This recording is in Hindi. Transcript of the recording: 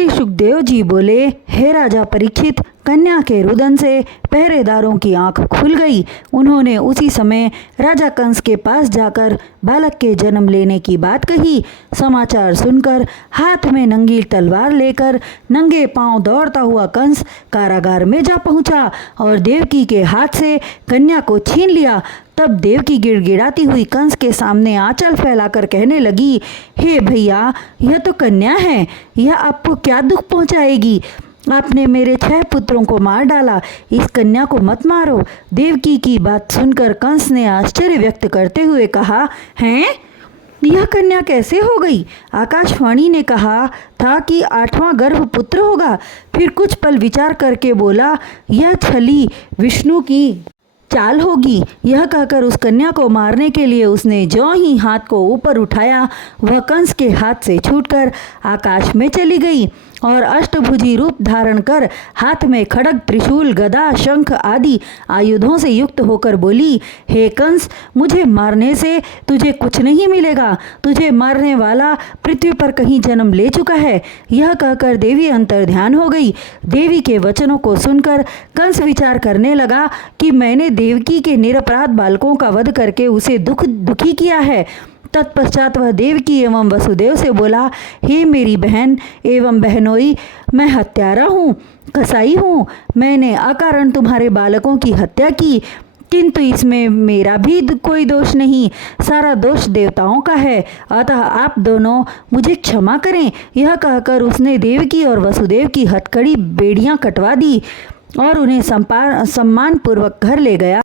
श्री सुखदेव जी बोले, हे राजा परीक्षित, कन्या के रुदन से पहरेदारों की आंख खुल गई। उन्होंने उसी समय राजा कंस के पास जाकर बालक के जन्म लेने की बात कही। समाचार सुनकर हाथ में नंगी तलवार लेकर नंगे पांव दौड़ता हुआ कंस कारागार में जा पहुंचा और देवकी के हाथ से कन्या को छीन लिया। तब देवकी गिड़गिड़ाती हुई कंस के सामने आंचल फैलाकर कहने लगी, हे भैया, यह तो कन्या है, यह आपको क्या दुख पहुंचाएगी? आपने मेरे 6 पुत्रों को मार डाला, इस कन्या को मत मारो। देवकी की बात सुनकर कंस ने आश्चर्य व्यक्त करते हुए कहा, हैं? यह कन्या कैसे हो गई? आकाशवाणी ने कहा था कि 8वां गर्भ पुत्र होगा। फिर कुछ पल विचार करके बोला, यह छली विष्णु की चाल होगी। यह कहकर उस कन्या को मारने के लिए उसने ज्यों ही हाथ को ऊपर उठाया, वह कंस के हाथ से छूटकर आकाश में चली गई और अष्टभुजी रूप धारण कर हाथ में खड्ग, त्रिशूल, गदा, शंख आदि आयुधों से युक्त होकर बोली, हे कंस, मुझे मारने से तुझे कुछ नहीं मिलेगा। तुझे मारने वाला पृथ्वी पर कहीं जन्म ले चुका है। यह कहकर देवी अंतर्ध्यान हो गई। देवी के वचनों को सुनकर कंस विचार करने लगा कि मैंने देवकी के निरपराध बालकों का वध करके उसे दुखी किया है। तत्पश्चात वह देवकी एवं वसुदेव से बोला, हे मेरी बहन एवं बहनोई, मैं हत्यारा हूँ, कसाई हूँ। मैंने अकारण तुम्हारे बालकों की हत्या की, किंतु इसमें मेरा भी कोई दोष नहीं, सारा दोष देवताओं का है। अतः आप दोनों मुझे क्षमा करें। यह कहकर उसने देवकी और वसुदेव की हथकड़ी बेड़ियां कटवा दी और उन्हें सम्मानपूर्वक घर ले गया।